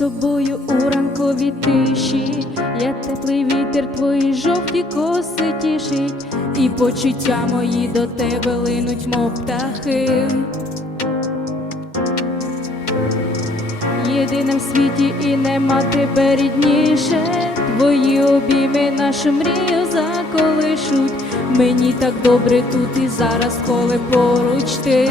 тобою у ранковій тиші, я теплий вітер, твої жовті коси тішить, і почуття мої до тебе линуть, мов птахи. Єдина в світі і нема тебе рідніше, твої обійми нашу мрію заколишуть. Мені так добре тут і зараз, коли поруч ти.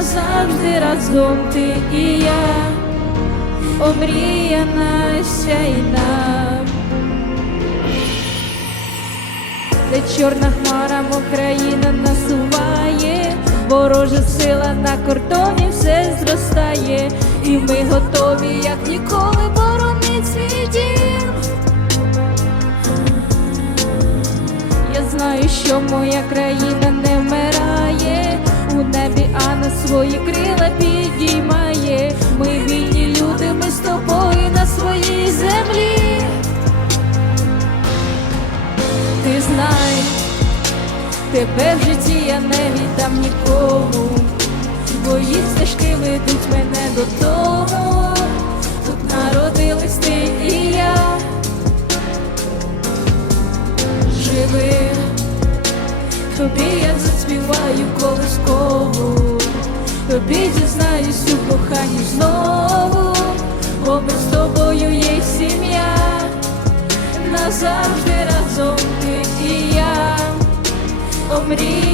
назавжди разом ти і я, омріяна сяйна. де чорна хмара Україна насуває, ворожа сила на кордоні все зростає, і ми готові, як ніколи, боронить свій дім. Я знаю, що моя країна не вмирає, у небі на свої крила підіймає. Ми вільні люди, ми з тобою на своїй землі. Ти знай, тебе в житті я не віддам нікому, твої стежки ведуть мене додому, тут тобі я заспіваю колискову, тобі зізнаюсь у коханні знову, бо ми з тобою є сім'я. Назавжди разом ти і я, омріяна